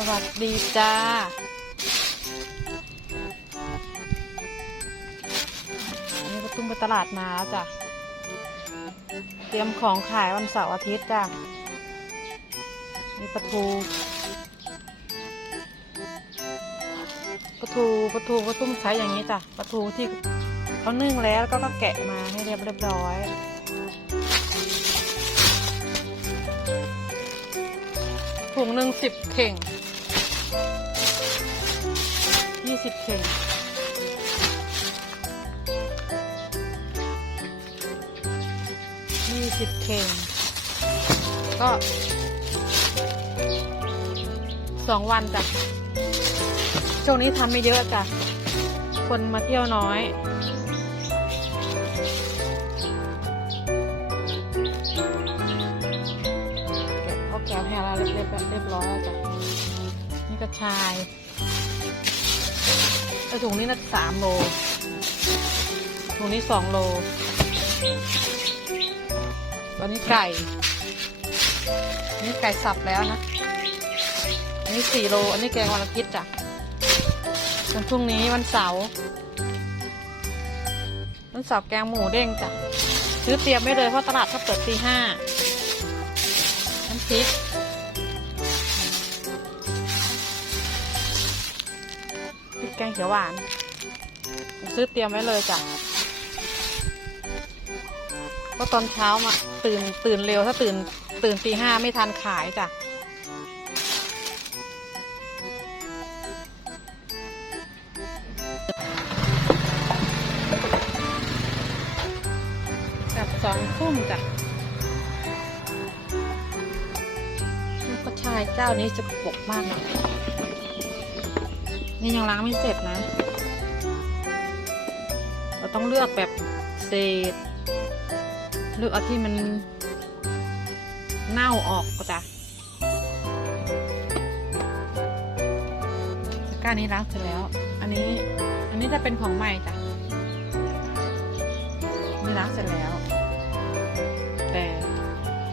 สวัสดีจ้า อันนี้ก็ตุ้มไปตลาดมาแล้วจ้ะ เตรียมของขายวันเสาร์อาทิตย์จ้ะ มีปลาทูปลาทูปลาทูก็ตุ้มใช้อย่างนี้จ้ะปลาทูที่เขานึ่งแล้วแล้วก็ก็แกะมาให้เรียบเรียบร้อยถุงหนึ่งสิบเข่ง ยี่สิบเข่งยี่สิบเข่งก็สองวันจ้ะช่วงนี้ทำไม่เยอะจ้ะ คนมาเที่ยวน้อยแกะเขาแกะให้เราเรียบเรียบร้อยแล้วจ้ะ นี่กระชาย ไอถุงนี้น่าจะสามโล ถุงนี้สองโลตอนนี้ไก่ นี่ไก่สับแล้วนะ อันนี้สี่โล อันนี้แกงวันอาทิตย์จ้ะวันพรุ่งนี้วันเสาร์ วันเสาร์แกงหมูเด้งจ้ะซื้อเตรียมไว้เลยเพราะตลาดเขาเปิดตีห้าน้ำพริก แกงเขียวหวานซื้อเตรียมไว้เลยจ้ะก็ตอนเช้ามาตื่นตื่นเร็วถ้าตื่นตื่นตีห้าไม่ทันขายจ้ะกับสองทุ่มจ้ะก็ชายเจ้านี้จะปกมากเลย นี่ยังล้างไม่เสร็จนะ เราต้องเลือกแบบเศษ เลือกเอาที่มันเน่าออกก็จ้ะก้านี้ล้างเสร็จแล้ว อันนี้ อันนี้จะเป็นของใหม่จ้ะนี่ล้างเสร็จแล้ว แต่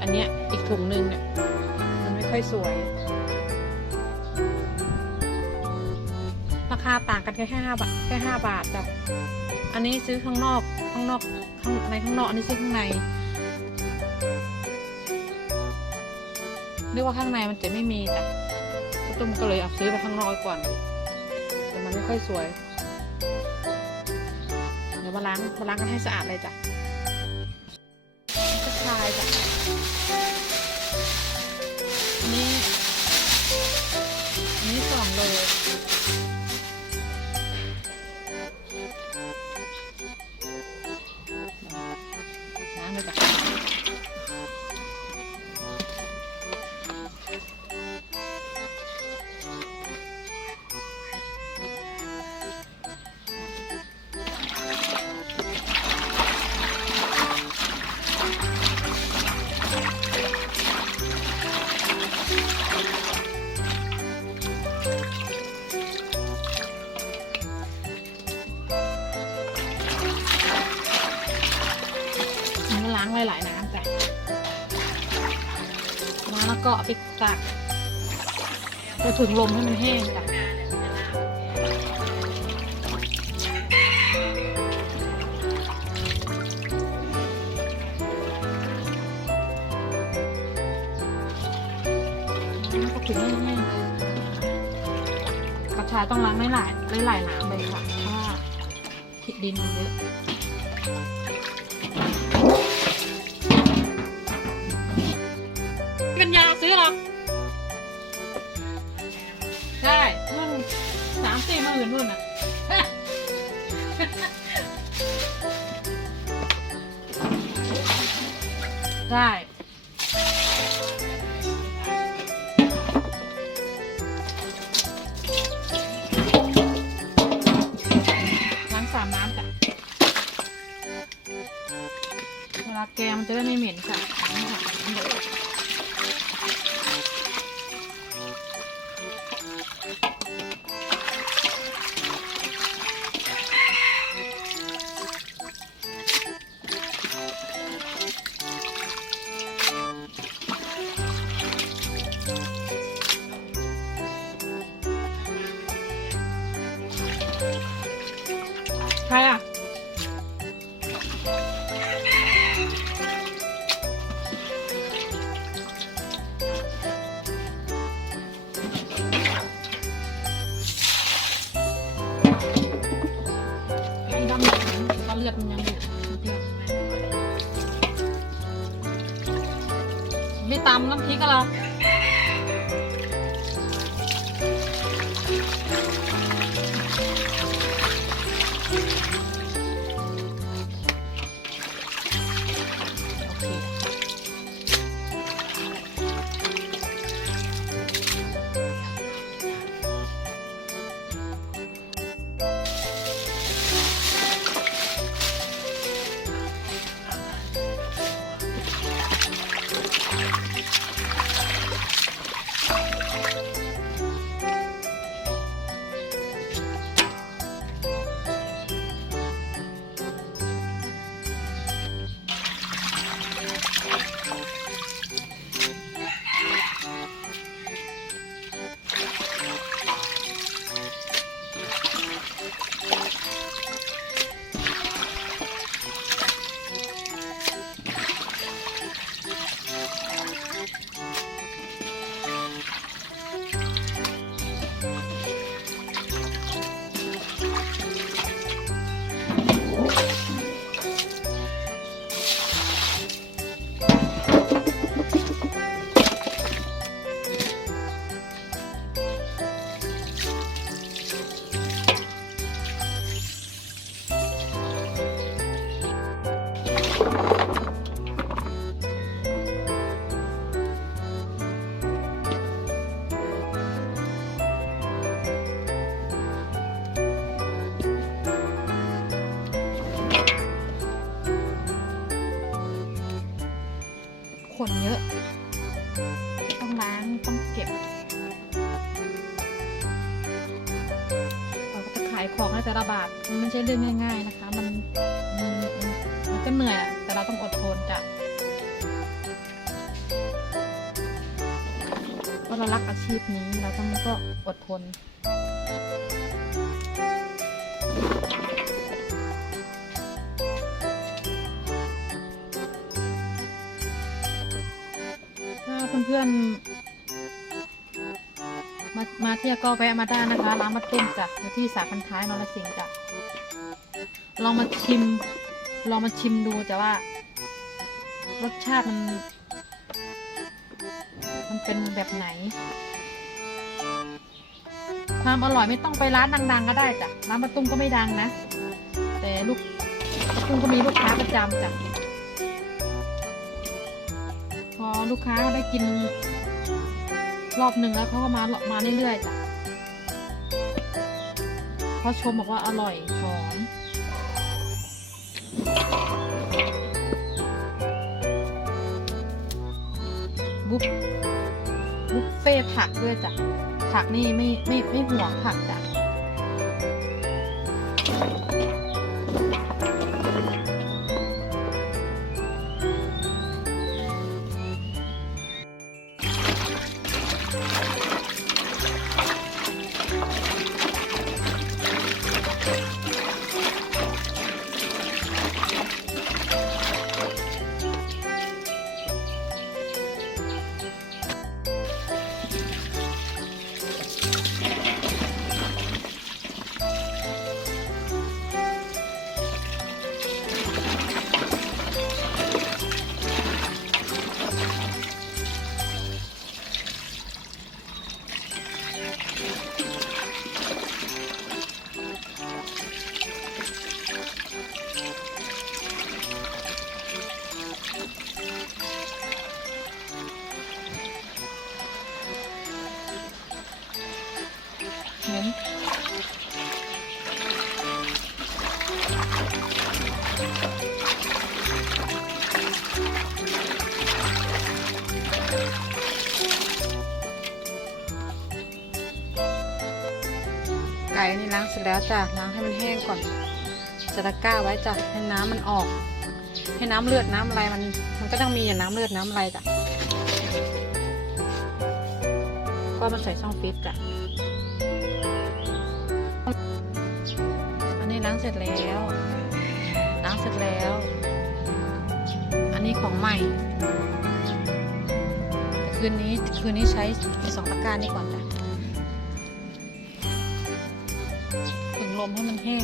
อันเนี้ยอีกถุงหนึงเนี่ยมันไม่ค่อยสวยาต่างกันแค่ห้าบาทแค่ห้าบาทจ้ะอันนี้ซื้อข้างนอกข้างนอกข้างในข้างนอกอันนี้ซื้อข้างในเรียกว่าข้างในมันจะไม่มีจ้ะตุ้มก็เลยเอาซื้อไปข้างนอกก่อนแต่มันไม่ค่อยสวยเดี๋ยวมาล้างมาล้างกันให้สะอาดเลยจ้ะกระชายจ้ะนนี้อันนี้สองโลล้ ล้างไว้หลายน้ำจ้ะแล้วก็เอาไปตากไปถึงลมให้มันแห้งจ้ะ ต้องล้างไม่หลายไม่หลายน้ำเลยค่ะเพราะว่าผิดดินมันเยอะเป็นยาซื้อหรอกใช่นู่นสามสี่หมื่นนู่นน่ะใช่ แกงมันจะได้ไม่เหม็นค่ะ ไม่ตาก็จะขายของให้แต่ละบาทมันไม่ใช่เรื่องง่าย ๆนะคะ มันมันมันก็เหนื่อยอะแต่เราต้องอดทนจ้ะเพราะเรารักอาชีพนี้เราต้องก็อดทนถ้าเพื่อนๆ มามาเที่ยวก็แวะมาได้นะคะ ร้านมาตุ้มจ้ะอยู่ที่สาพันท้ายนรสิงห์จ้ะลองมาชิม ลองมาชิมดูจะว่า รสชาติมัน มันเป็นแบบไหน ความอร่อยไม่ต้องไปร้านดังๆ ก็ได้จ้ะร้านมาตุ้มก็ไม่ดังนะ แต่ลูกมาตุ้มก็มีลูกค้าประจำจ้ะพอลูกค้าได้กิน รอบหนึ่งแล้วเขาก็มามาเรื่อยๆจ้ะเขาชมบอกว่าอร่อยหอมบุฟบุฟเฟ่ผักด้วยจ้ะผักนี่ไม่ไม่ไม่ห่วงผักจ้ะ เหม็นไก่นี่ล้างเสร็จแล้วจ้ะล้างให้มันแห้งก่อนจะตะกร้าไว้จ้ะให้น้ำมันออก ให้น้ำเลือดน้ำอะไรมัน มันก็ต้องมีอย่างน้ำเลือดน้ำอะไรจ้ะก็มาใส่ช่องฟิตจ้ะ ล้างเสร็จแล้วล้างเสร็จแล้ว อันนี้ของใหม่ คืนนี้คืนนี้ใช้สองตะกร้านี้ก่อนจ้ะผึ่งลมให้มันแห้ง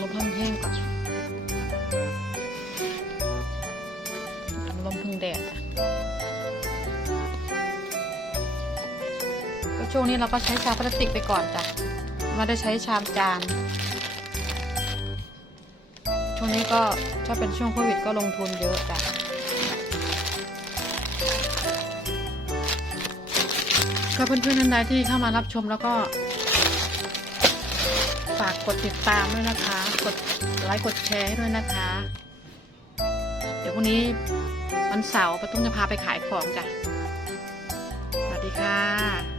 ลมเพิ่งแห้งก่อนลมพึ่งแดดจ้ะก็ช่วงนี้เราก็ใช้ชาพลาสติกไปก่อนจ้ะ ไม่ได้ใช้ชามจานช่วงนี้ก็ถ้าเป็นช่วงโควิดก็ลงทุนเยอะจ้ะก็เพื่อนๆท่านใดที่เข้ามารับชมแล้วก็ ฝากกดติดตามด้วยนะคะ กดไลค์กดแชร์ให้ด้วยนะคะ เดี๋ยวพรุ่งนี้วันเสาร์ป้าตุ้มจะพาไปขายของจ้ะ สวัสดีค่ะ